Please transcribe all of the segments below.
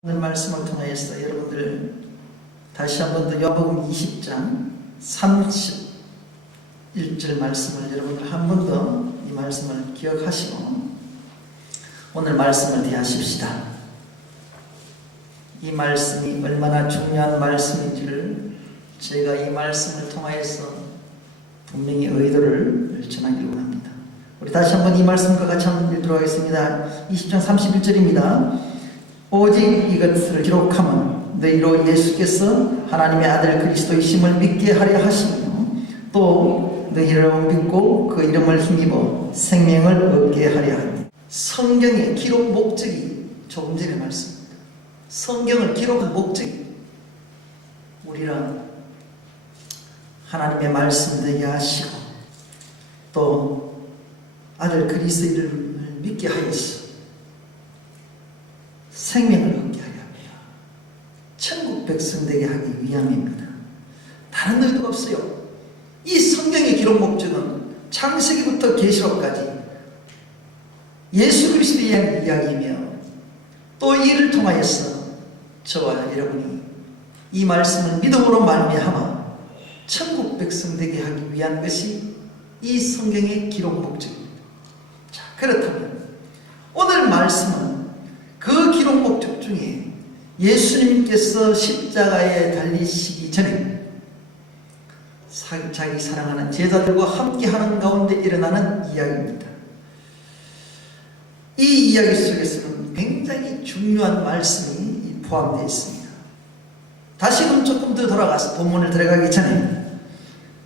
오늘 말씀을 통해서 여러분들 다시 한 번 더 요한복음 20장 31절 말씀을 여러분들 한 번 더 이 말씀을 기억하시고 오늘 말씀을 대하십시다. 이 말씀이 얼마나 중요한 말씀인지를 제가 이 말씀을 통하여서 분명히 의도를 전하기를 원합니다. 우리 다시 한번 이 말씀과 같이 한번 읽도록 하겠습니다. 20장 31절입니다. 오직 이것을 기록하면 너희로 예수께서 하나님의 아들 그리스도이심을 믿게 하려 하시며 또 너희로 믿고 그 이름을 힘입어 생명을 얻게 하려 하니. 성경의 기록 목적이 조금 전에 말씀입니다. 성경을 기록한 목적이 우리랑 하나님의 말씀 되게 하시고 또 아들 그리스도 이름을 믿게 하여서 생명을 얻게 하려 합니다. 천국 백성 되게 하기 위함입니다. 다른 의도가 없어요. 이 성경의 기록 목적은 창세기부터 계시록까지 예수 그리스도의 이야기이며 또 이를 통하여서 저와 여러분이 이 말씀을 믿음으로 말미암아 천국 백성 되게 하기 위한 것이 이 성경의 기록 목적입니다. 자, 그렇다면 오늘 말씀은 그 기록 목적 중에 예수님께서 십자가에 달리시기 전에 자기 사랑하는 제자들과 함께하는 가운데 일어나는 이야기입니다. 이 이야기 속에서는 굉장히 중요한 말씀이 포함되어 있습니다. 다시금 조금 더 돌아가서 본문을 들어가기 전에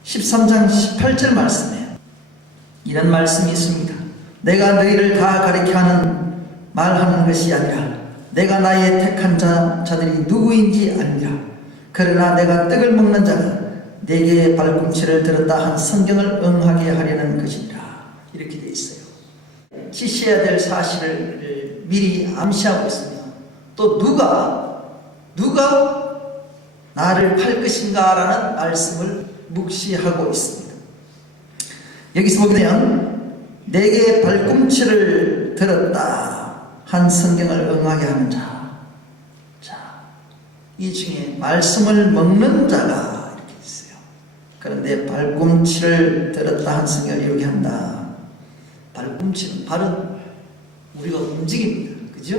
13장 18절 말씀에 이런 말씀이 있습니다. 내가 너희를 다 가리켜 하는 말하는 것이 아니라 내가 나의 택한 자들이 누구인지 아니라 그러나 내가 떡을 먹는 자가 내게 발꿈치를 들었다 한 성경을 응하게 하려는 것이니라. 이렇게 되어 있어요. 지시해야 될 사실을 미리 암시하고 있으며 또 누가 나를 팔 것인가 라는 말씀을 묵시하고 있습니다. 여기서 보게 되면 내게 발꿈치를 들었다 한 성경을 응하게 하는 자. 자, 이 중에 말씀을 먹는 자가 이렇게 있어요. 그런데 발꿈치를 들었다 한 성경을 이루게 한다. 발꿈치는 발은 우리가 움직입니다. 그죠?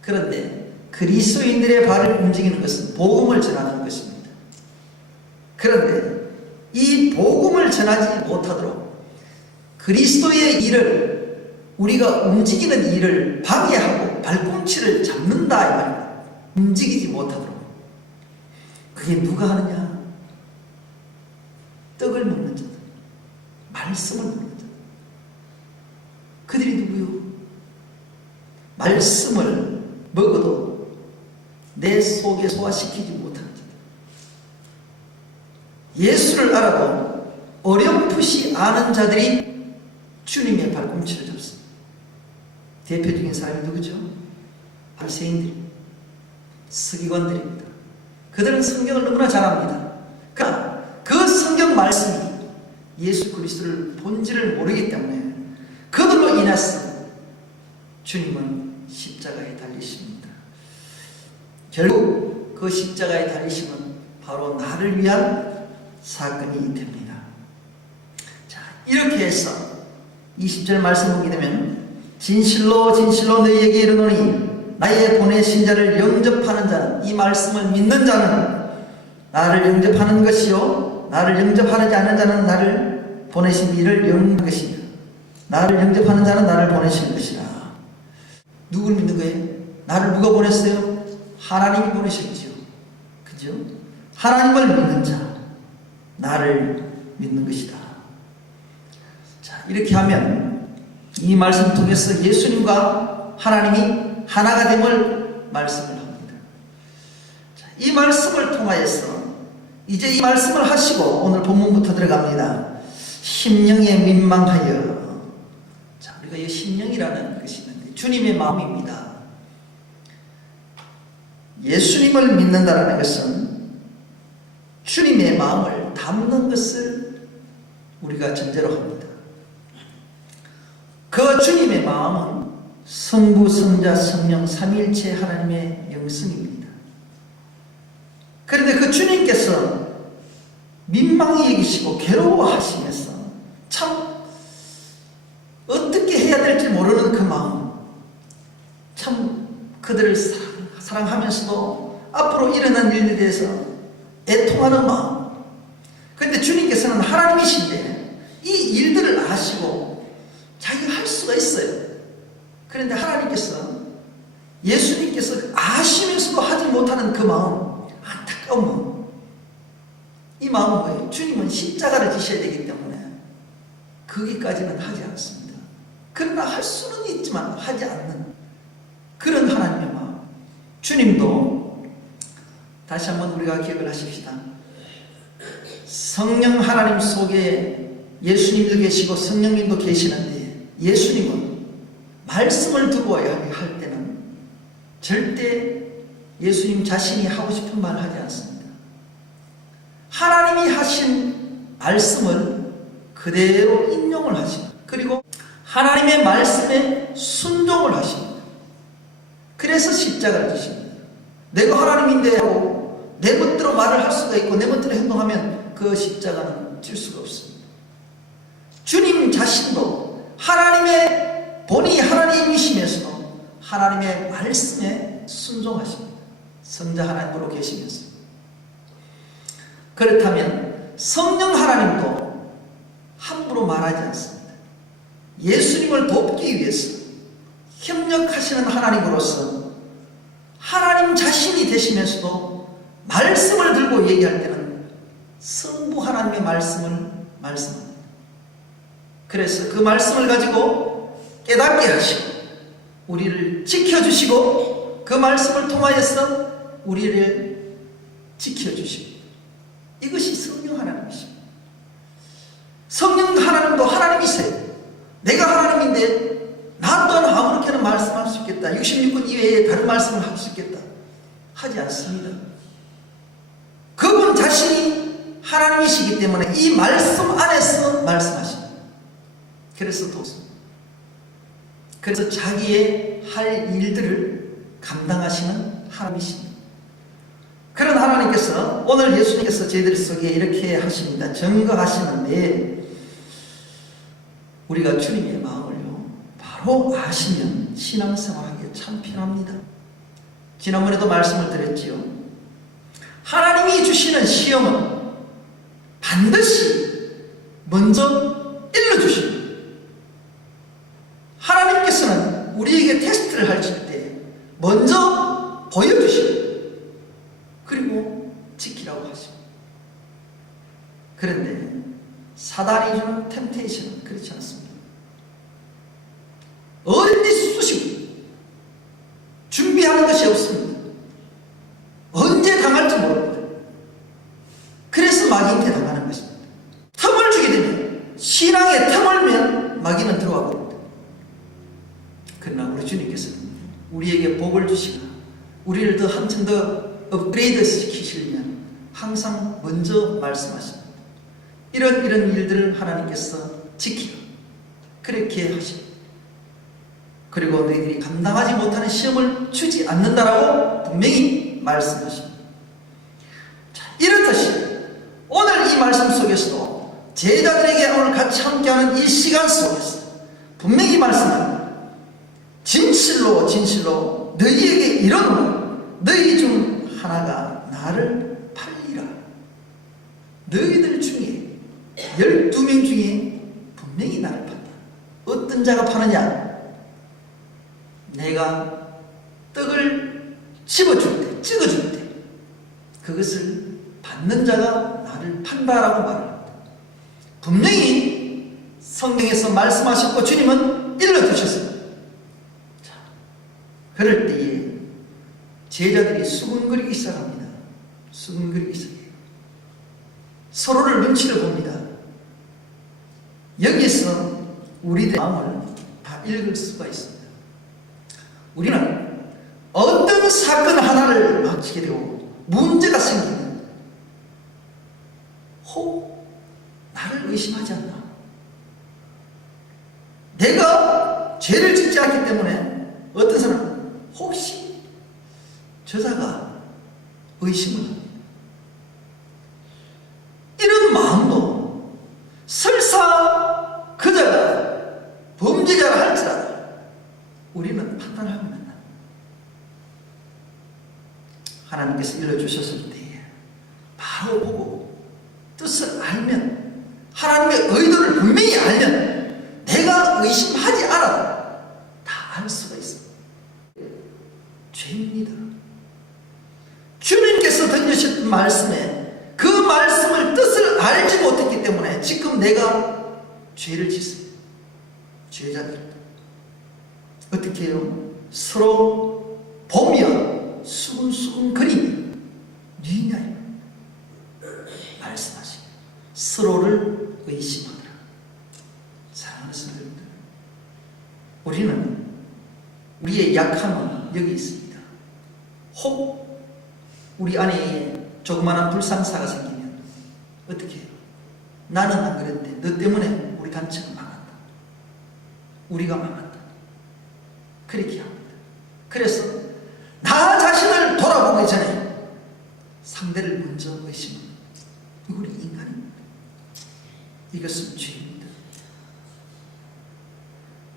그런데 그리스도인들의 발을 움직이는 것은 복음을 전하는 것입니다. 그런데 이 복음을 전하지 못하도록 그리스도의 일을 우리가 움직이는 일을 방해하고 발꿈치를 잡는다 이 말입니다. 움직이지 못하도록. 그게 누가 하느냐? 떡을 먹는 자들, 말씀을 먹는 자들. 그들이 누구요? 말씀을 먹어도 내 속에 소화시키지 못하는 자들. 예수를 알아도 어렴풋이 아는 자들이 주님의 발꿈치를 잡습니다. 대표적인 사람이 누구죠? 바리새인들입니다. 서기관들입니다. 그들은 성경을 너무나 잘 압니다. 그러나 그 성경 말씀이 예수 그리스도를 본질을 모르기 때문에 그들로 인해서 주님은 십자가에 달리십니다. 결국 그 십자가에 달리심은 바로 나를 위한 사건이 됩니다. 자, 이렇게 해서 20절 말씀 보게 되면 진실로 진실로 너희에게 이르노니 나의 보내신 자를 영접하는 자는, 이 말씀을 믿는 자는 나를 영접하는 것이요 나를 영접하지 않는 자는 나를 보내신 이를 영접하는 것이다. 나를 영접하는 자는 나를 보내신 것이라. 누굴 믿는 거예요? 나를 누가 보냈어요? 하나님이 보내셨죠. 그죠? 하나님을 믿는 자, 나를 믿는 것이다. 자, 이렇게 하면 이 말씀을 통해서 예수님과 하나님이 하나가 됨을 말씀을 합니다. 자, 이 말씀을 통하여서 이제 이 말씀을 하시고 오늘 본문부터 들어갑니다. 심령에 민망하여. 자, 우리가 이 심령이라는 것이 있는데 주님의 마음입니다. 예수님을 믿는다는 것은 주님의 마음을 담는 것을 우리가 전제로 합니다. 그 주님의 마음은 성부, 성자, 성령 삼위일체 하나님의 영성입니다. 그런데 그 주님께서 민망히 여기시고 괴로워하시면서 참 어떻게 해야 될지 모르는 그 마음, 참 그들을 사랑하면서도 앞으로 일어난 일에 대해서 애통하는 마음. 그런데 주님께서는 하나님이신데 이 일들을 아시고 자기가 할 수가 있어요. 그런데 하나님께서, 예수님께서 아시면서도 하지 못하는 그 마음, 안타까운 마음. 이 마음은 뭐예요? 주님은 십자가를 지셔야 되기 때문에 거기까지는 하지 않습니다. 그러나 할 수는 있지만 하지 않는 그런 하나님의 마음. 주님도 다시 한번 우리가 기억을 하십시다. 성령 하나님 속에 예수님도 계시고 성령님도 계시는데, 예수님은 말씀을 두고 할 때는 절대 예수님 자신이 하고 싶은 말을 하지 않습니다. 하나님이 하신 말씀을 그대로 인용을 하십니다. 그리고 하나님의 말씀에 순종을 하십니다. 그래서 십자가를 지십니다. 내가 하나님인데 하고 내 멋대로 말을 할 수가 있고 내 멋대로 행동하면 그 십자가는 질 수가 없습니다. 주님 자신도 하나님의 본이 하나님이시면서도 하나님의 말씀에 순종하십니다. 성자 하나님으로 계시면서. 그렇다면 성령 하나님도 함부로 말하지 않습니다. 예수님을 돕기 위해서 협력하시는 하나님으로서 하나님 자신이 되시면서도 말씀을 들고 얘기할 때는 성부 하나님의 말씀을 말씀합니다. 그래서 그 말씀을 가지고 깨닫게 하시고 우리를 지켜주시고 그 말씀을 통하여서 우리를 지켜주시고, 이것이 성령 하나님이십니다. 성령 하나님도 하나님이세요. 내가 하나님인데 나 또한 아무렇게나 말씀할 수 있겠다, 66권 이외에 다른 말씀을 할 수 있겠다 하지 않습니다. 그분 자신이 하나님이시기 때문에 이 말씀 안에서 말씀하십니다. 그래서 자기의 할 일들을 감당하시는 하나님이십니다. 그런 하나님께서 오늘 예수님께서 저희들 속에 이렇게 하십니다. 증거하시는데, 우리가 주님의 마음을요 바로 아시면 신앙생활하기 참 편합니다. 지난번에도 말씀을 드렸지요. 하나님이 주시는 시험은 반드시 먼저 일러주십니다. 하나님께서는 우리에게 테스트를 하실 때 먼저 보여주십니다. 그리고 지키라고 하십니다. 그런데 사단이 주는 템테이션은 그렇지 않습니다. 어딘지 쑤시고 준비하는 것이 없습니다. 언제 당할지 모릅니다. 그래서 마귀한테 당하는 것입니다. 틈을 주게 되면, 신앙에 틈을 면 마귀는 들어와 버립니다. 그러나 우리 주님께서는 우리에게 복을 주시고 우리를 더 한층 더 업그레이드 시키시려면 항상 먼저 말씀하십니다. 이런 일들을 하나님께서 지키라, 그렇게 하십니다. 그리고 너희들이 감당하지 못하는 시험을 주지 않는다라고 분명히 말씀하십니다. 자, 이렇듯이 오늘 이 말씀 속에서도 제자들에게 오늘 같이 함께하는 이 시간 속에서 분명히 말씀합니다. 진실로 진실로 너희에게 이르노니 너희 중 하나가 나를 팔리라. 너희들 중에 12명 중에 분명히 나를 판다. 어떤 자가 파느냐? 내가 떡을 집어줄 때, 찍어줄 때 그것을 받는 자가 나를 판다라고 말합니다. 분명히 성경에서 말씀하셨고 주님은 일러주셨습니다. 자, 그럴 때에 제자들이 수근거리기 시작합니다. 수근거리기 시작해요. 서로를 눈치를 봅니다. 여기서 우리들의 마음을 다 읽을 수가 있습니다. 우리는 어떤 사건 하나를 마치게 되고 문제가 생기면 혹 나를 의심하지 않나? 내가 죄를 짓지 않기 때문에 어떤 사람은 혹시 저자가 의심을 합니다. 이런 마음도 설사 그자가 범죄자라 할지라도 우리는 판단하고 있는 하나님께서 일러주셨을 때 바로 보고 뜻을 알면, 하나님의 의도를 분명히 알면 내가 의심하지 않아도 다 알 수가 있습니다. 죄입니다. 주님께서 던지셨던 말씀에 그 말씀을 뜻을 알지 못했기 때문에 지금 내가 죄를 짓습니다. 죄자들입니다. 어떻게 해요? 서로 보며 수근수근 거리며 뉘냐요 말씀하시고 서로를 의심하더라. 사랑하는 성도님들, 우리는 우리의 약함은 여기 있습니다. 혹 우리 안에 조그마한 불상사가 생기면 어떻게 해요? 나는 안 그랬는데 너 때문에 우리 단체가 망한다, 우리가 망한다, 그렇게 합니다. 그래서 나 자신을 돌아보기 전에 상대를 먼저 의심합니다. 우리 인간입니다. 이것은 죄입니다.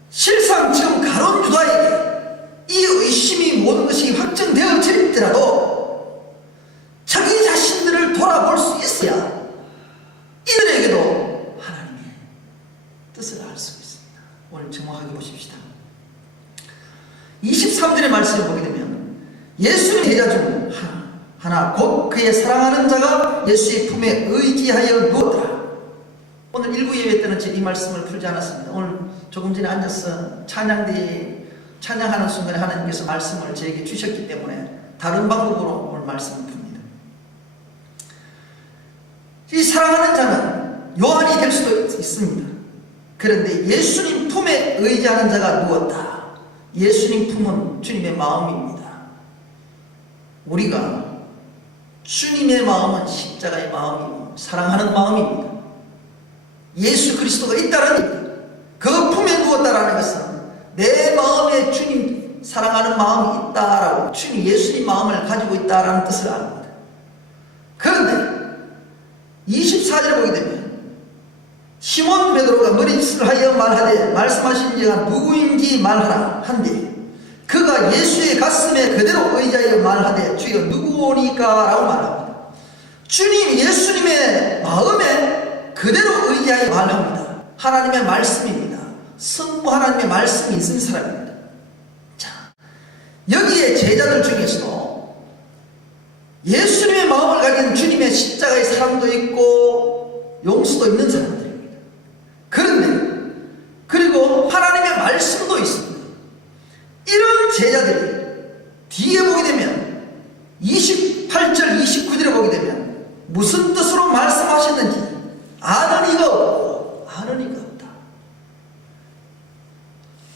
실상 지금 가룟 유다에게 이 의심이 모든 것이 확정되어질지라도 자기 자신들을 돌아볼 수 있어야 이들에게도 하나님의 뜻을 알 수 있습니다. 오늘 정확하게 보십시다. 23절의 말씀을 보게 되면 예수님 제자 중 하나 곧 그의 사랑하는 자가 예수의 품에 의지하여 누웠더라. 오늘 일부 예배 때는 이 말씀을 풀지 않았습니다. 오늘 조금 전에 앉아서 찬양대에 찬양하는 순간에 하나님께서 말씀을 저에게 주셨기 때문에 다른 방법으로 오늘 말씀을 풉니다. 이 사랑하는 자는 요한이 될 수도 있습니다. 그런데 예수님 품에 의지하는 자가 누웠다. 예수님 품은 주님의 마음입니다. 우리가 주님의 마음은 십자가의 마음이고 사랑하는 마음입니다. 예수 그리스도가 있다는 그 품에 누웠다라는 것은 내 마음에 주님 사랑하는 마음이 있다라고, 주님 예수님 마음을 가지고 있다라는 뜻을 압니다. 그런데 24절에 보게 되면 시몬 베드로가 머리짓을 하여 말하되 말씀하신 이가 누구인지 말하라 한데 그가 예수의 가슴에 그대로 의지하여 말하되 주여 누구오니까 라고 말합니다. 주님 예수님의 마음에 그대로 의지하여 말합니다. 하나님의 말씀입니다. 성부 하나님의 말씀이 있는 사람입니다. 자, 여기에 제자들 중에서도 예수님의 마음을 가진 주님의 십자가의 사랑도 있고 용서도 있는 사람들입니다. 그런데 그리고 하나님의 말씀도 있습니다. 이런 제자들이 뒤에 보게 되면 28절 29절에 보게 되면 무슨 뜻으로 말씀하셨는지 아는 이가 없고 아는 이가 없다.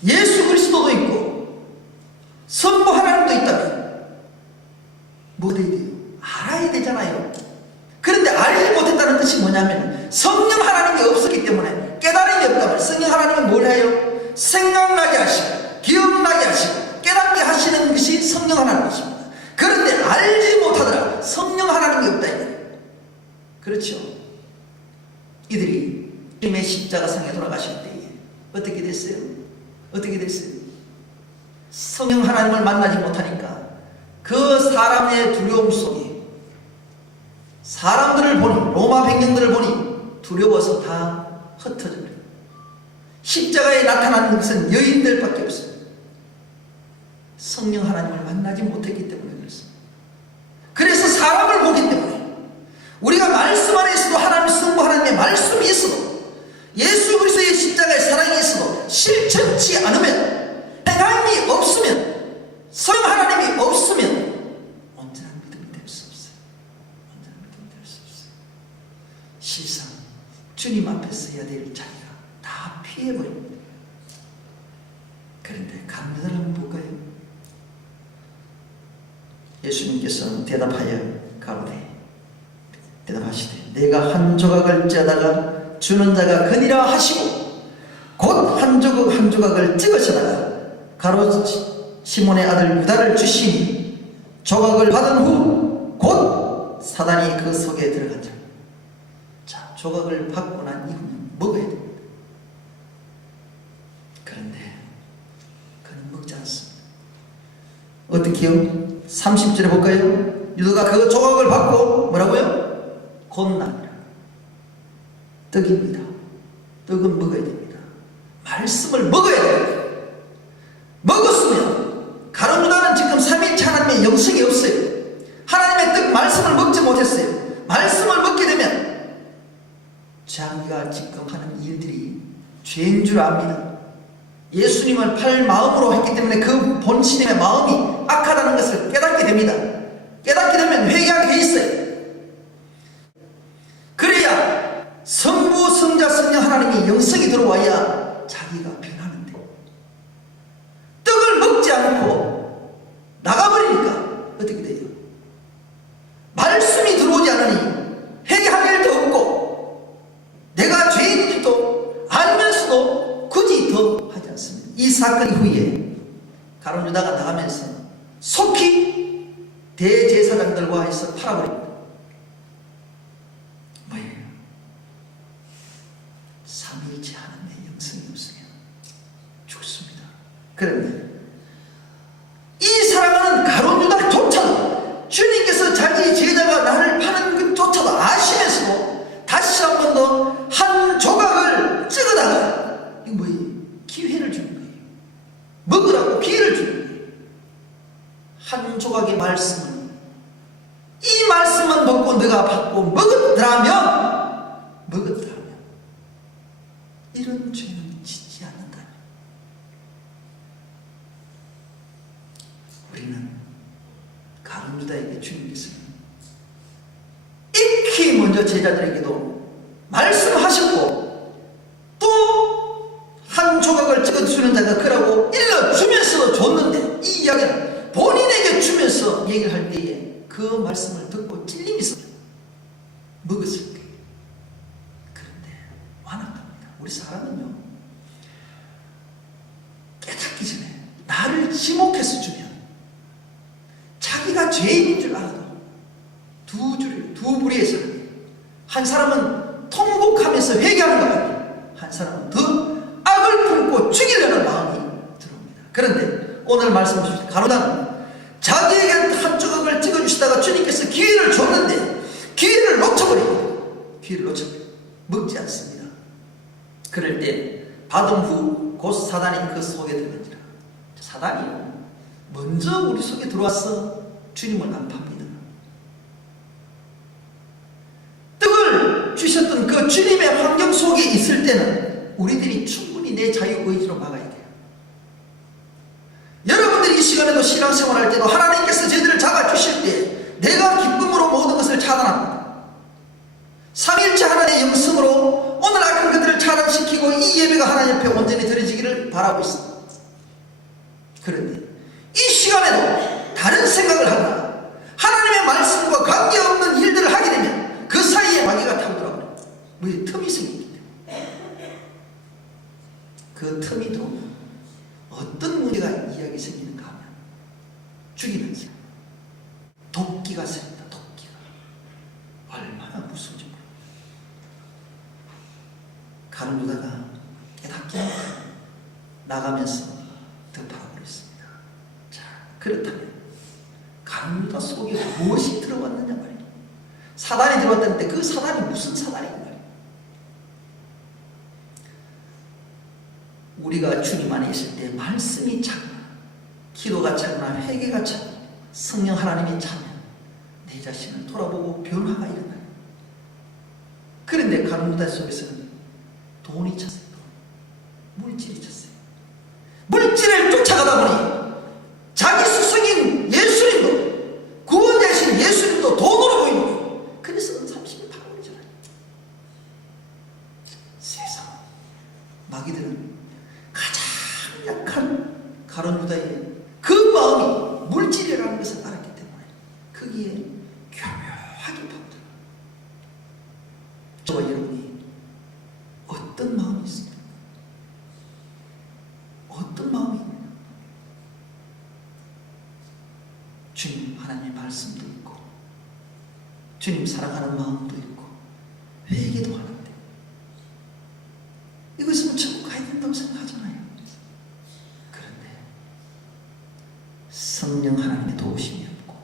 예수 그리스도도 있고 성부 하나님도 있다면 뭐 돼야 돼요? 알아야 되잖아요. 그런데 알지 못했다는 뜻이 뭐냐면 성령 하나님이 없었기 때문에 깨달음이 없다면 성령 하나님은 뭘 해요? 생각나게 하시고 기억나게 하시고 깨닫게 하시는 것이 성령 하나님이십니다. 그런데 알지 못하더라 성령 하나님이 없다 이거예요. 그렇죠? 이들이 주님의 십자가상에 돌아가실 때에 어떻게 됐어요? 어떻게 됐어요? 성령 하나님을 만나지 못하니까 그 사람의 두려움 속에 사람들을 보니 로마 백성들을 보니 두려워서 다 흩어져 버려요. 십자가에 나타나는 것은 여인들밖에 없습니다. 성령 하나님을 만나지 못했기 때문에 그렇습니다. 그래서 사람을 보기 때문에 우리가 말씀 안에 있어도 하나님 성부 하나님의 말씀이 있어도 예수 그리스도의 십자가의 사랑이 있어도 실천치 않으면 행함이 없으면 성령 하나님이 없으면 온전한 믿음이 될 수 없어요. 온전한 믿음이 될 수 없어요. 실상 주님 앞에 서야 될 자리가 다 피해버립니다. 그런데 감면을 한번 볼까요? 예수님께서 대답하여 가로되 대답하시되 내가 한 조각을 째다가 주는 자가 그니라 하시고 곧 한 조각 한 조각을 찍으시다가 가로지 시몬의 아들 유다를 주시니 조각을 받은 후 곧 사단이 그 속에 들어간다. 자, 조각을 받고 난 이후는 먹어야 됩니다. 그런데 그는 먹지 않습니다. 어떻게요? 30절에 볼까요? 유다가 그 조각을 받고 뭐라고요? 곧나니라. 떡입니다. 떡은 먹어야 됩니다. 말씀을 먹어야 됩니다. 먹었으면 가룟 유다는 지금 3일째 하나님의 영성이 없어요. 하나님의 뜻 말씀을 먹지 못했어요. 말씀을 먹게 되면 자기가 지금 하는 일들이 죄인 줄 압니다. 예수님을 팔 마음으로 했기 때문에 그 본신의 마음이 악하다는 것을 깨닫게 됩니다. 깨닫게 되면 회개하게 돼 있어요. 그래야 성부, 성자, 성령 하나님의 영성이 들어와야 자기가 변하는데, 떡을 먹지 않고 나가버리니까 어떻게 돼요? 말씀이 들어오지 않으니 회개할 일도 없고 내가 죄인인지도 알면서도 굳이 더 하지 않습니다. 이 사건 이후에 가룟 유다가 나가면서 속히 대제사장들과 해서 팔아버립니다. 뭐예요? 3일째 하나님의 영성이 없으면 죽습니다. 그런데 이 사랑하는 가룟 유다조차도 주님께서 자기 제자가 나를 파는 것조차도 아시면서도 다시 한 번 더 한 조각을 찍어다가 이거 뭐예요? 기회를 주는 거예요. 먹으라고 기회를 주는 거예요. 한 조각의 말씀은, 이 말씀만 먹고 너가 받고 먹었더라면 이런 죄는 짓지 않는다. 우리는 가룟 유다에게 주님께서는 익히 먼저 제자들에게도 말씀하셨고 또 한 조각을 찍어주는 자가 그라고 일러주면서 줬는데, 이 이야기는 본인에게 주면서 얘기를 할 때에 그 말씀을 듣고 찔림이 있어요. 먹었을 거예요. 그런데 완악합니다. 우리 사람은요, 깨닫기 전에 나를 지목해서 주면 자기가 죄인인 줄 알아도 두 부류의 사람이에요. 한 사람은 통곡하면서 회개하는 거예요. 한 사람은 더 악을 품고 죽이려는 마음이 들어옵니다. 그런데 오늘 말씀 주신 가룟유다는 자기에게 한 조각을 찍어주시다가 주님께서 기회를 줬는데 기회를 놓쳐버리고 먹지 않습니다. 그럴 때 받은 후 곧 사단이 그 속에 들어간지라. 사단이 먼저 우리 속에 들어와서 주님을 안 팝니다. 떡을 주셨던 그 주님의 환경 속에 있을 때는 우리들이 충분히 내 자유의지로 막아야 돼요. 여러분들이 이 시간에도 신앙생활 할 때도 하나님께서 저희들을 잡아주실 때 내가 기쁨으로 모든 것을 차단합니다. 3일째 하나님의 영성으로 오늘 악한 것들을 차단시키고 이 예배가 하나님 옆에 온전히 드려지기를 바라고 있습니다. 그런데 이 시간에도 다른 생각을 한다, 하나님의 말씀과 관계없는 일들을 하게 되면 그 사이에 마귀가 타고들어버려요. 왜? 틈이 생기기 때문에. 그 틈이 들어오면 어떤 문제가 이야기 생기는가 하면 죽이는 자, 도끼가 생긴다. 도끼가 얼마나 무서운지 몰라요. 가룟 유다가 깨닫게 나가면서 덮어버렸습니다. 자, 그렇다면 가룟 유다 속에 무엇이 들어왔느냐 말이에요. 사단이 들어왔다는데 그 사단이 무슨 사단인가 말이에요. 우리가 주님 안에 있을 때 말씀이 차거나 기도가 차거나 회개가 차거나 성령 하나님이 차면 내 자신을 돌아보고 변화가 일어나요. 그런데 가룟 유다 속에서는 돈이 찼어요. 물질이 찼어요. 물질을 쫓아가다 보니 자기 스승인 예수님도, 구원자이신 예수님도 돈으로 보이는 거예요. 그래서 30을 팔아버리잖아요. 세상 마귀들은 가장 약한 가룟 유다의 그 마음이 물질이라는 것을 알았기 때문에 거기에 교묘하게 파고들어요. 저와 여러분이 어떤 마음이 있습니까? 어떤 마음이 있느냐? 말씀도 있고 주님 사랑하는 마음도 있고 회개도 하는데 이거 있으면 천국 가야 된다고 생각하잖아요. 그런데 성령 하나님의 도우심이 없고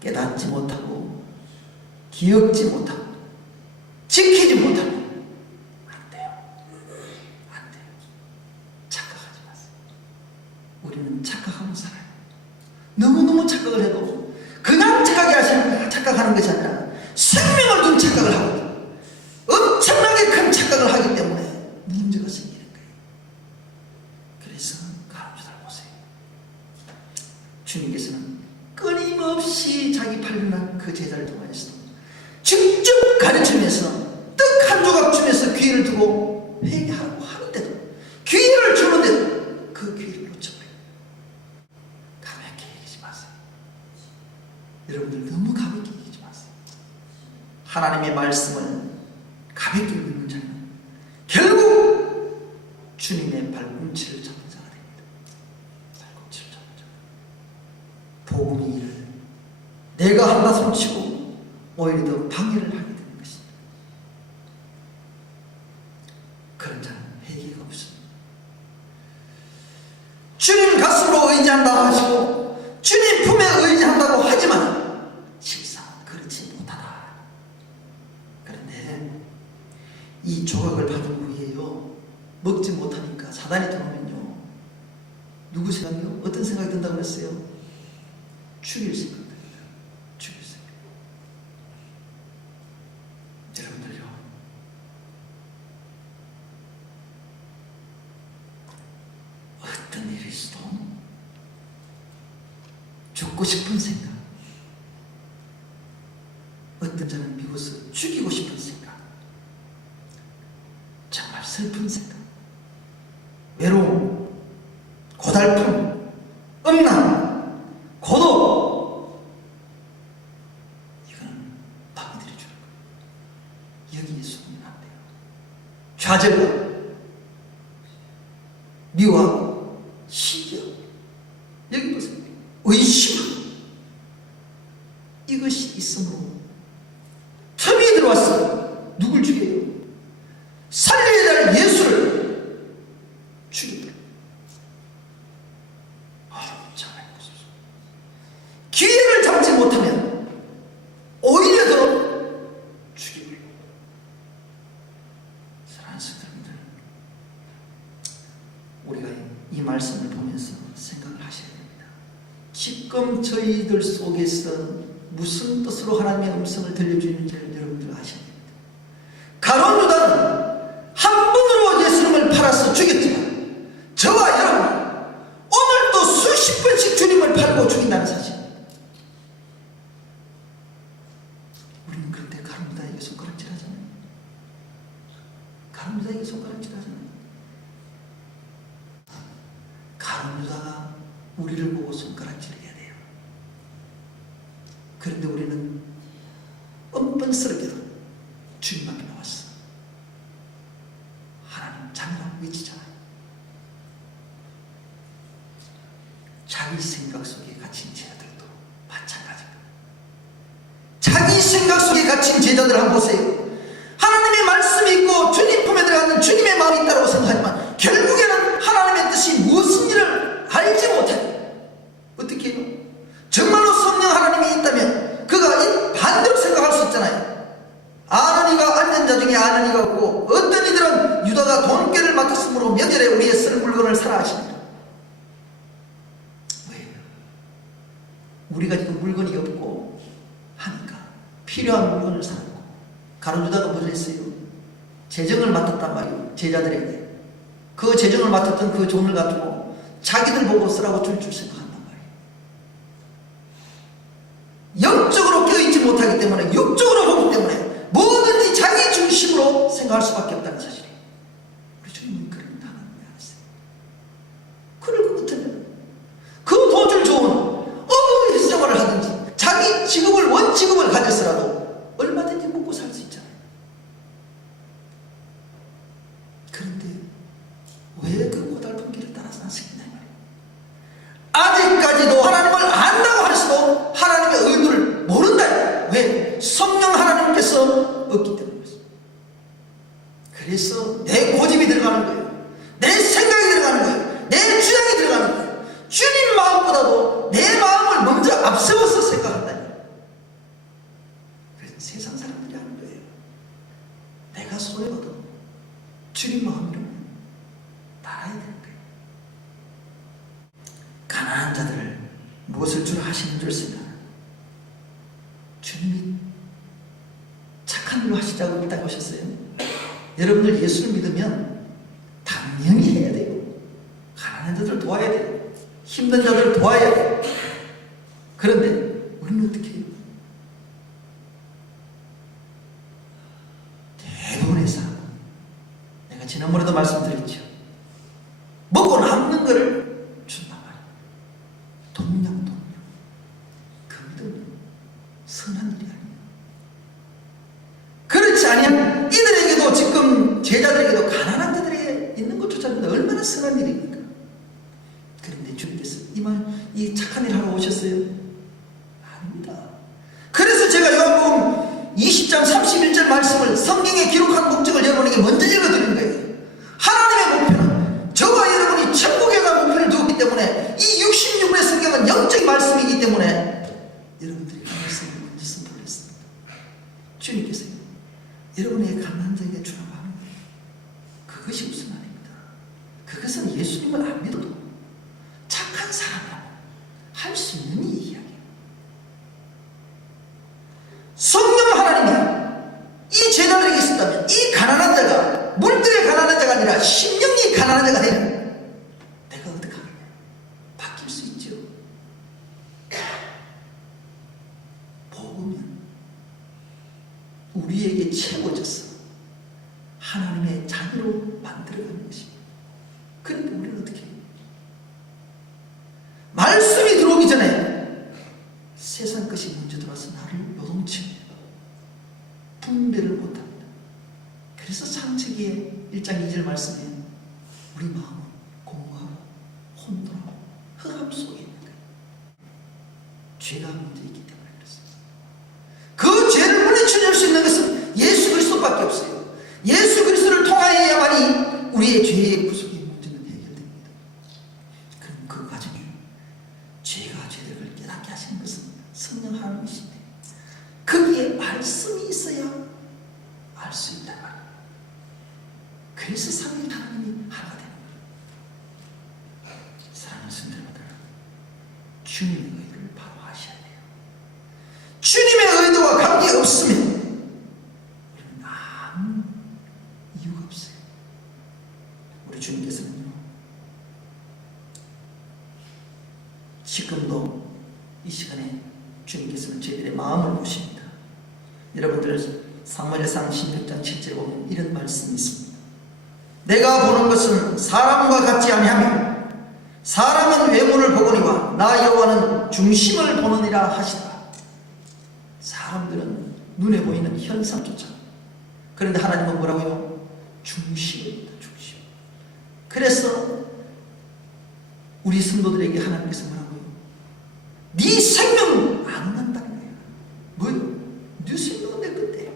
깨닫지 못하고 기억지 못하고 지키지 못하고 안 돼요. 안 돼요. 착각하지 마세요. 우리는 착각하고 살아요. 너무너무 착각을 해도 그냥 착각하는 것이 아니라 생명을 둔 착각을 하고 엄청나게 큰 착각을 하기 때문에 문제가 생기는 거예요. 그래서 가르쳐달 보세요. 주님께서는 끊임없이 자기 팔려난 그 제자를 통해서 직접 가르치면서 떡 한 조각 주면서 기회를 두고 회개하라고 하는데도 기회를 주는데도 그 기회를 놓쳐버려요. 가볍게 얘기하지 마세요. 여러분들 너무 가볍게 얘기하지 마세요. 하나님의 말씀을 가볍게 읽는 자는 결국 주님의 발꿈치를 잡는 자가 됩니다. 발꿈치를 잡는 자. 복음의 일을 내가 한다 손치고 오히려 더 방해를 하게 되는 것입니다. 그런 자는 회개가 없습니다. 주님 가슴으로 의지한다 하시고 주님 품에 의지한다고 하지만 실상 그렇지 못하다. 그런데 이 조각을 받은 후에요, 먹지 못하니까 사단이 들어오면요, 누구 생각이요? 어떤 생각이 든다고 그랬어요? 죽일 생각 듭니다. 죽일 생각. 여러분들요, 어떤 일이 있어도 죽고 싶은 생각, 어떤 자는 미워서 죽이고 싶은 생각, 정말 슬픈 생각, 외로움, 고달픔, 음란, 고독, 이거는 방해들이 주는 거예요. 여기에 숨으면 안 돼요. 좌절감, 미워하고 시기하고, 여기 보세요. 의심, 이것이 있으므로 틈이 들어왔어요. 누굴 죽여요? 살려야 될 예수를 죽여버려요. 기회를 잡지 못하면 오히려 더 죽여버려요. 사랑하는 성도님들, 우리가 이 말씀을 보면서 생각을 하셔야 됩니다. 지금 저희들 속에서 무슨 뜻으로 하나님의 음성을 들려주는지를 여러분들 아셔야 됩니다. 가룟 유다는 한 번으로 예수님을 팔아서 죽였지만 저와 여러분 오늘도 수십 번씩 주님을 팔고 죽인다는 사실. 우리는 그런데 가룟 유다에게 손가락질하잖아요. 가룟 유다에게 손가락질하잖아요. 가룟 유다가 우리를 보고 손가락질을 해야 돼요. 그런데 우리는 뻔뻔스럽게도 주님 앞에 나왔어. 하나님 자녀라고 외치잖아요. 자기 생각 속에 갇힌 제자들도 마찬가지입니다. 자기 생각 속에 갇힌 제자들 한번 보세요. 하나님의 말씀이 있고 주님 품에 들어가는 주님의 마음이 있다고 생각하지만 결국에는 하나님의 뜻이 무슨 일을 알지 못해요. 어떻게 해요? 정말로 성령 하나님이 있다면 그가 반대로 생각할 수 있잖아요. 아는 이가 앉는 자 중에 아는 이가 없고 어떤 이들은 유다가 돈꾀를 맡았으므로 명절에 우리의 쓸 물건을 사라 하십니다. 왜요? 우리가 지금 물건이 없고 하니까 필요한 물건을 사고, 가룟 유다가 뭐를 했어요? 재정을 맡았단 말이에요. 제자들에게 그 재정을 맡았던 그 돈을 가지고 자기들 보고 쓰라고 줄 생각한단 말이에요. 영적으로 껴있지 못하기 때문에, 육적으로 보기 때문에 뭐든지 자기 중심으로 생각할 수밖에 없다는 사실이에요. 우리 주님은 그런 하나님이 아니세요. 그럴 것 같으면 그 돈을 좋은 어느 생활을 하든지 자기 직업을 원직업을 가졌으라도 얼마든지 먹고 살 수 있잖아요. 그런데 왜 그 고달픈 길을 따라서 안 쓰겠냐 말이에요. 아직까지도 하나님을 안다고 할수록 하나님의 넘어서서 생각한다니. 그래서 세상 사람들이 하는 거예요. 내가 손해봐도 주님 마음이라면 따라야 되는 거예요. 가난한 자들을 무엇을 주로 하시는 줄 생각. 주님이 착한 일로 하시자고 있다고 하셨어요. 여러분들 예수를 믿으면 당연히 해야 돼요. 가난한 자들을 도와야 돼요. 힘든 자들을 도와야 돼요. 그런데 우리는 어떻게 해요? 대부분의 사람은, 내가 지난번에도 말씀드렸죠, 먹고 남는 것을 준단 말이에요. 동양. 그 믿음은 선한 일이 아니에요. 그렇지 아니하면 이들에게도, 지금 제자들에게도 가난한 자들에게 있는 것조차도 얼마나 선한 일입니까? 그런데 주님께서 이 착한 일 하러 오셨어요? 아닙니다. 그래서 제가 요한복음 20장 31절 말씀을 성경에 기록한 목적을 여러분에게 먼저 읽어드린 거예요. 하나님의 목표는 저와 여러분이 천국에 갈 목표를 두었기 때문에, 이 66분의 성경은 영적인 말씀이기 때문에 여러분들이 그 말씀을 먼저 선포했습니다. 주님께서요, 여러분에게 가난한 자에게 주라고 하는 거예요. 그것이 무슨 말입니다. 그것은 예수님을 안 믿어도 착한 사람이라고 할 수 있는 이야기예요. 성령 하나님이 이 제자들에게 있었다면, 이 가난한 자가 물질의 가난한 자가 아니라 심령이 가난한 자가 되면 내가 어떻게 하느냐? 바뀔 수 있죠. 복음은 우리에게 채워져서 하나님의 자녀로 만들어가는 것입니다. 그런데 우리는 어떻게 해요? 말씀이 들어오기 전에 세상 것이 먼저 들어와서 나를 요동칩니다. 분별을 못합니다. 그래서 창세기의 1장 2절 말씀에 우리 마음은 공허하고 혼돈하고 흑암 속에 있는 거예요. 죄가 먼저 있기 때문에 그렇습니다. 그 죄를 물리쳐줄 수 있는 것은 예수 그리스도밖에 없어요. 예수 그리스도를 통하여야만이 우리의 죄의 구속이 문제는 해결됩니다. 그럼 그 과정에 죄가 죄를 깨닫게 하시는 것은 성령 하나님이신데, 거기에 말씀이 있어야 알 수 있단 말이에요. 그래서 삼위 하나님이 하나가 되는 거예요. 사랑하는 성도님들, 주님의 의를 바로 하셔야 돼요. 주님의 의도와 관계없으면 우리는 아무 이유가 없어요. 우리 주님께서는요, 지금도 이 시간에 주님께서는 저희들의 마음을 보십니다. 여러분들 사무엘상 16장 7절에 보면 이런 말씀이 있습니다. 내가 보는 것은 사람과 같지 아니하며 사람은 외모를 보거니와 나 여호와는 중심을 보느니라 하시다. 사람들은 눈에 보이는 현상조차, 그런데 하나님은 뭐라고요? 중심입니다. 중심. 그래서 우리 성도들에게 하나님께서 뭐라고요? 네 생명은 안 온다는 거예요. 뭐요? 네 생명은 내 건데.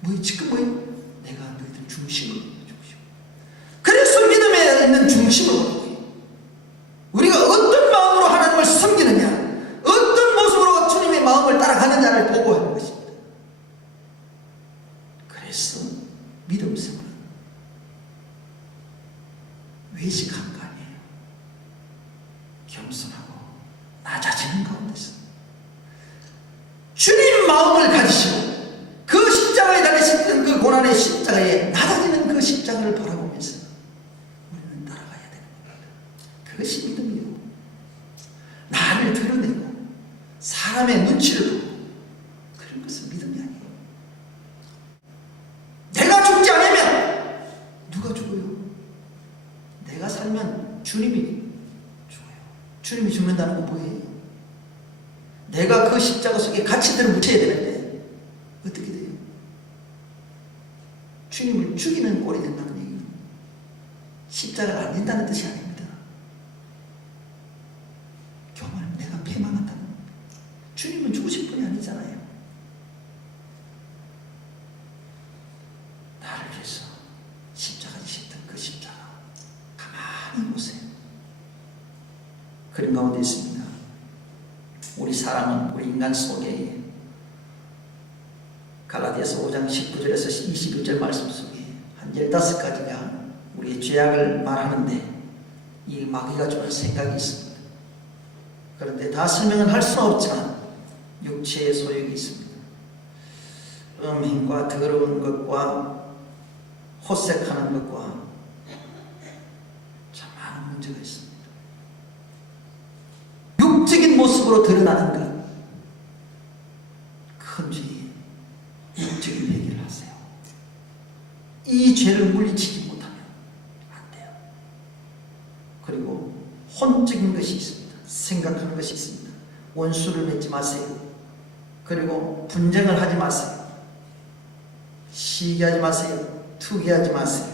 뭐요? 지금 뭐요? 내가 너희들 중심을 보는 중심. 그래서 믿음에 있는 중심을 보는 거예요. 우리가 어떤 마음으로 하나님을 섬기느냐, 어떤 모습으로 주님의 마음을 따라가느냐를 보고 하는 것입니다. 그래서 믿음 생활은 외식한 거 아니에요. 겸손하고 낮아지는 가운데서 주님 마음을 가지시고 그 십자가에 달리셨던 그 고난의 십자가에 낮아지는 그 십자가를 바라보면서 우리는 따라가야 되는 겁니다. 그것이 믿음이요. 나를 드러내고 사람의 눈치를 보고 그런 것은 믿음이 아니에요. 내가 죽지 않으면 누가 죽어요? 내가 살면 주님이 죽어요. 주님이 죽는다는 건 뭐예요? 내가 그 십자가 속에 같이 들어붙여야 되는데 어떻게 돼요? 주님을 죽이는 꼴이 된다는 얘기는 십자가를 안 된다는 뜻이 아닙니다. 교만은 내가 패망한다는 겁니다. 주님은 죽으실 분이 아니잖아요. 나를 위해서 십자가 지셨던 그 십자가 가만히 보세요. 그런 가운데 있습니다. 우리 사람은 우리 인간 속에 갈라디아서 5장 19절에서 21절 말씀 속에 한 15가지가 우리의 죄악을 말하는데 이 마귀가 주는 생각이 있습니다. 그런데 다 설명은 할 수는 없지만 육체의 소욕이 있습니다. 음행과 더러운 것과 호색하는 것과 참 많은 문제가 있습니다. 육적인 모습으로 드러나는 것, 큰 죄에 육적인 얘기를 하세요. 이 죄를 물리치지 못하면 안 돼요. 그리고 혼적인 것이 있습니다. 생각하는 것이 있습니다. 원수를 맺지 마세요. 그리고 분쟁을 하지 마세요. 시기하지 마세요. 투기하지 마세요.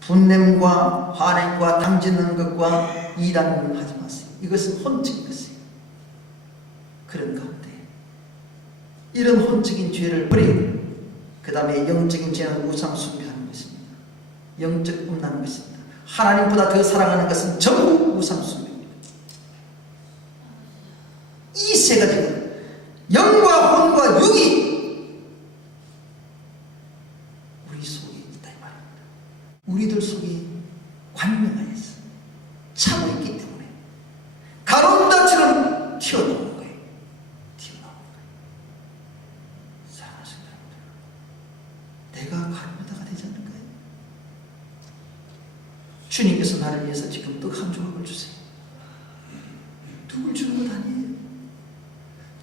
분냄과 화냄과 당짓는 것과 이단을 하지 마세요. 이것은 혼적인 것이에요. 그런 가운데 이런 혼적인 죄를 버리고 그 다음에 영적인 죄는 우상 숭배하는 것입니다. 영적 음란한 것입니다. 하나님보다 더 사랑하는 것은 전부 우상 숭배입니다. 이 세 가지는 영과 혼과 육이 우리 속에 있다 이 말입니다. 우리들 속에 관명하여서 차고 있기 때문에 가론다처럼 튀어나오는 거예요. 튀어나오는 거예요. 사랑하시는 여러분들, 내가 가론다가 되지 않는가요? 주님께서 나를 위해서 지금 떡 한 조각을 주세요. 누굴 주는 것 아니에요.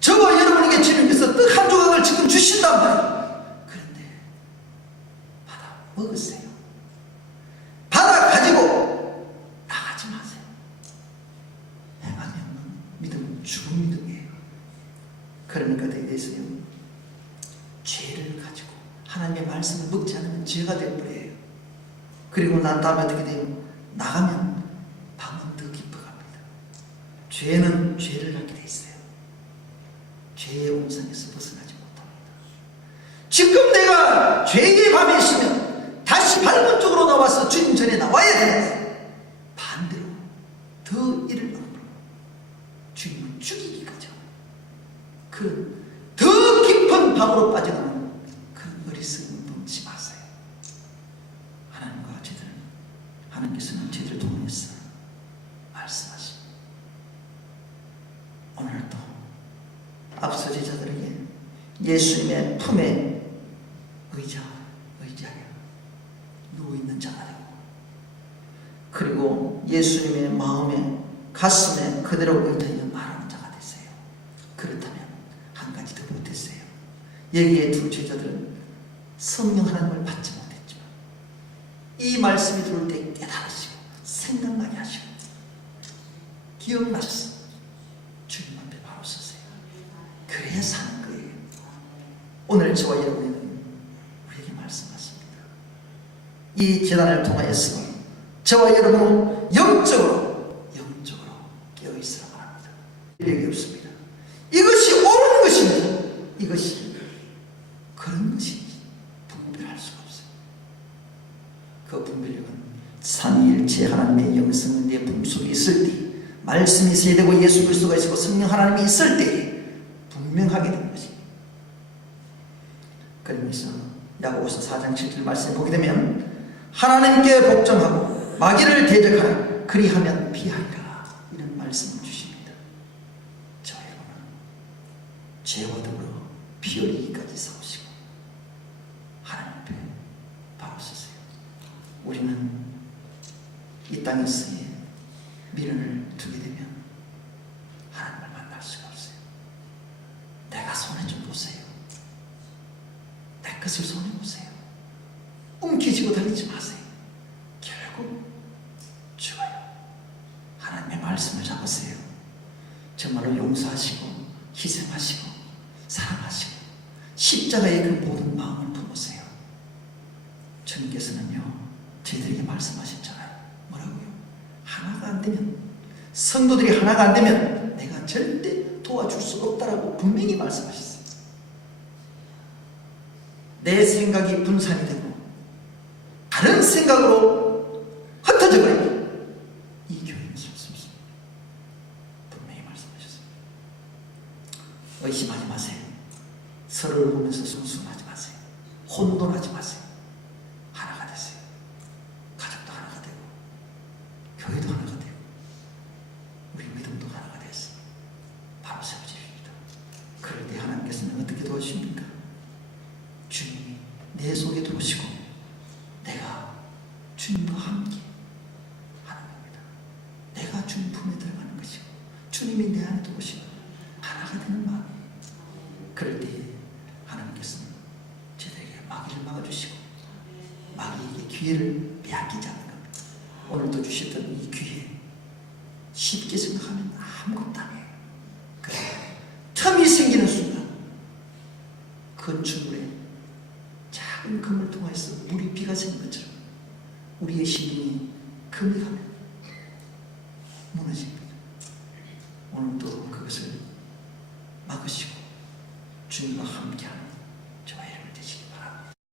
저와 여러분에게 주님께서 떡 한 조각을 지금 주신단 말이에요. 그런데 받아 먹으세요. 받아 가지고 나가지 마세요. 행함이 없는 믿음은 죽은 믿음이에요. 그러니까 대개서요, 죄를 가지고 하나님의 말씀을 먹지 않으면 죄가 되어버려요. 그리고 난 다음에 어떻게 돼요? 나가면 밤은 더 깊어갑니다. 죄는 죄를 갖게 돼 있어요. 죄의 온상에서 벗어나지 못합니다. 지금 내가 죄의 밤에 있으면 다시 밝은 쪽으로 나와서 주님 전에 나와야 되는데 반대로 더 이를 넘어 주님을 죽이기까지 그 더 깊은 밤으로 빠져가는 그 어리석은 넘지 마세요. 하나님과 죄들은 하나님께서는 죄들을 통해서 말씀하십니다. 오늘도 앞서 제자들에게 예수님의 품에 의지하여 누워있는 자가 되고, 그리고 예수님의 마음에 가슴에 그대로 의지하여 말하는 자가 되세요. 그렇다면 한 가지 더 못했어요. 여기에 두 제자들은 성령 하나님을 받지 못했지만 이 말씀이 들어올 때 깨달으시고 생각나게 하시고 기억나셨어요. 주님 앞에 바로 서세요. 그래야 사는 거예요. 오늘 저와 여러분에는 우리에게 말씀하십니다. 이 재단을 통하여서 저와 여러분은 영적으로 깨어있으라고 합니다. 여기 없습니다. 이것이 옳은 것입니다. 이것이 그런 것이 분별할 수가 없어요. 그 분별력은 삼위일체 하나님의 영성은 내 품속에 있을 때, 말씀이 있어야 되고 예수 그리스도가 있고 성령 하나님이 있을 때 분명하게 되는 것입니다. 그러면서 야고보서 4장 7절 말씀을 보게 되면 하나님께 복종하고 마귀를 대적하라, 그리하면 피하리라, 이런 말씀을 주십니다. 저 여러분은 죄와 더불어 피 흘리기까지 싸우시고 하나님 앞에 바로 서세요. 우리는 이 땅에서의 미련을 두게 되면 하나님을 만날 수가 없어요. 내가 손에 좀 보세요. 내 것을 손에 보세요. 움켜쥐고 달리지 마세요. 결국 죽어요. 하나님의 말씀을 잡으세요. 정말로 용서하시고 희생하시고 사랑하시고 십자가의 그 모든 마음을 품으세요. 주님께서는요, 저희들에게 말씀하셨잖아요. 뭐라고요? 하나가 안 되면, 성도들이 하나가 안 되면 내가 절대 도와줄 수 없다라고 분명히 말씀하셨어요. 내 생각이 분산이 되고 다른 생각으로 흩어져 버리면 이 교회는 설 수 없습니다. 분명히 말씀하셨습니다. 의심하지 마세요. 서로를 보면서 숭숭하지 마세요. 혼돈하지 마세요. 하나가 되세요. 가족도 하나가 되고 교회도 하나가 되고 우리 믿음도 하나가 됐어요. 바로 세워집니다. 그럴 때 하나님께서는 어떻게 도와주십니까? 주님이 내 속에 들어오시고 내가 주님과 함께 하는 겁니다. 내가 주님 품에 들어가는 것이고 주님이 내 안에 들어오시고 하나가 되는 마음. 그럴 때 하나님께서는 저들에게 마귀를 막아주시고 마귀에게 기회를 빼앗기지 않는 겁니다. 오늘도 주셨던 이 기회 쉽게 생각하면 아무것도 아니에요. 그래 틈이 생기는 순간 건축물에 작은 금을 통해서 물이 비가 새는 것처럼 우리의 심령이 금이 가면 무너집니다. 오늘도 그것을 막으시고 주님과 함께하는